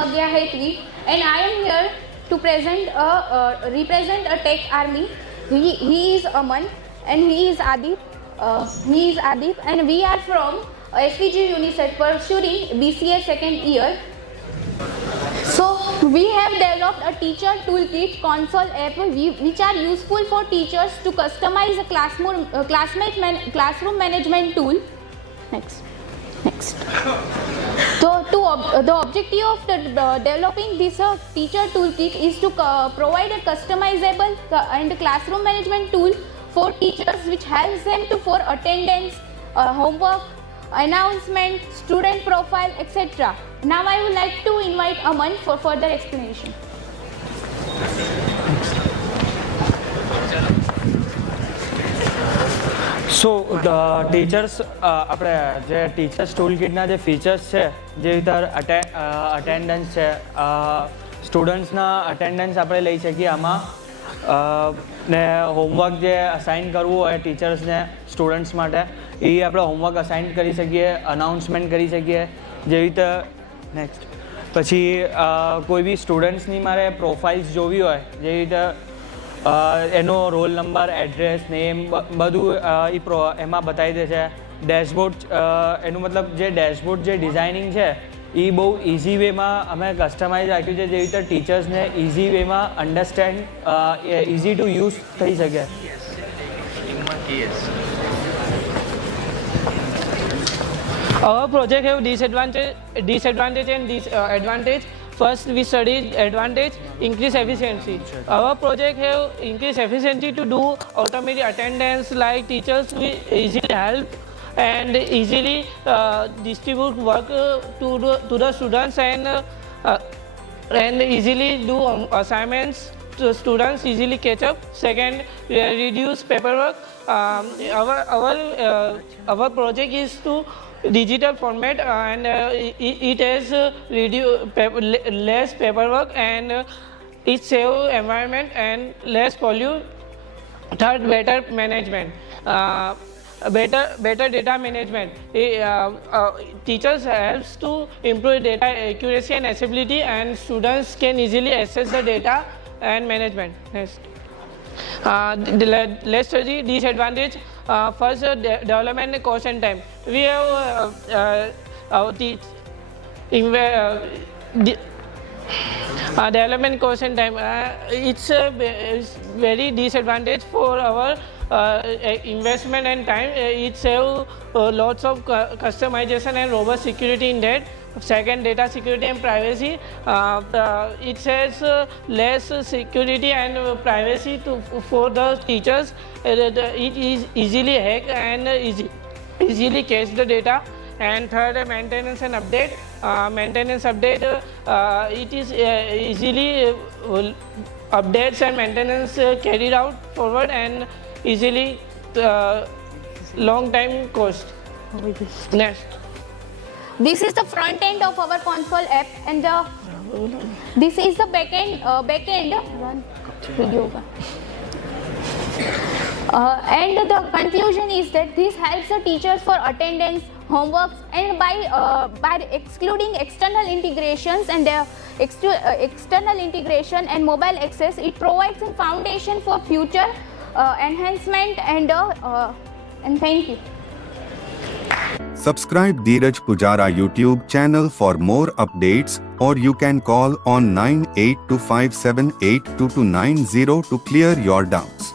Magya Hetvi, and I am here to represent a tech army. He is Aman and he is Adip. And we are from SVG Uniset pursuing BCA second year. So we have developed a teacher toolkit console app which are useful for teachers to customize a classroom management tool. Next. So the objective of developing this teacher toolkit is to provide a customizable and classroom management tool for teachers which helps them for attendance, homework, announcement, student profile, etc. Now I would like to invite Aman for further explanation. So the teachers આપણે જે teachers tool કિટના જે features છે જે રીતે attendance છે સ્ટુડન્ટ્સના attendance આપણે લઈ શકીએ આમાં ને હોમવર્ક જે અસાઇન કરવું હોય ટીચર્સને સ્ટુડન્ટ્સ માટે એ આપણે હોમવર્ક અસાઇન કરી શકીએ અનાઉન્સમેન્ટ કરી શકીએ જેવી રીતે નેક્સ્ટ પછી કોઈ બી સ્ટુડન્ટ્સની મારે પ્રોફાઇલ્સ જોવી હોય જેવી રીતે એનો રોલ નંબર એડ્રેસ નેમ બધું એમાં બતાવી દે છે ડેશબોર્ડ એનું મતલબ જે ડેશબોર્ડ જે ડિઝાઇનિંગ છે એ બહુ ઇઝી વેમાં અમે કસ્ટમાઇઝ રાખ્યું છે જેવી રીતે ટીચર્સને ઇઝી વેમાં અન્ડરસ્ટેન્ડ ઇઝી ટુ યુઝ થઈ શકે. Our project have disadvantage and advantage. First, we studied advantage, increase efficiency. Our project have increase efficiency to do automatic attendance, like teachers will easily help and easily distribute work to the students and easily do assignments to students, easily catch up. Second, reduce paperwork. Our project is to digital format and it has less paperwork and it save environment and less pollute. Third, better management, better data management. Teachers helps to improve data accuracy and accessibility and students can easily access the data and management. Next. Let's study disadvantage. First, development cost and time. We have development cost and time. It's very disadvantage for our investment and time. It saves lots of customization and robust security in that. Second, data security and privacy. It says less security and privacy for the teachers. It is easily hacked and easily cache the data. And third, maintenance and update. Maintenance update. It is easily updates and maintenance carried out forward and easily long time cost. Next. This is the front end of our console app and this is the back end. And the conclusion is that this helps the teachers for attendance, homework, and by excluding external integrations and external integration and mobile access, it provides a foundation for future enhancement and thank you. Subscribe Dhiraj Poojara YouTube channel for more updates, or you can call on 9825782290 to clear your doubts.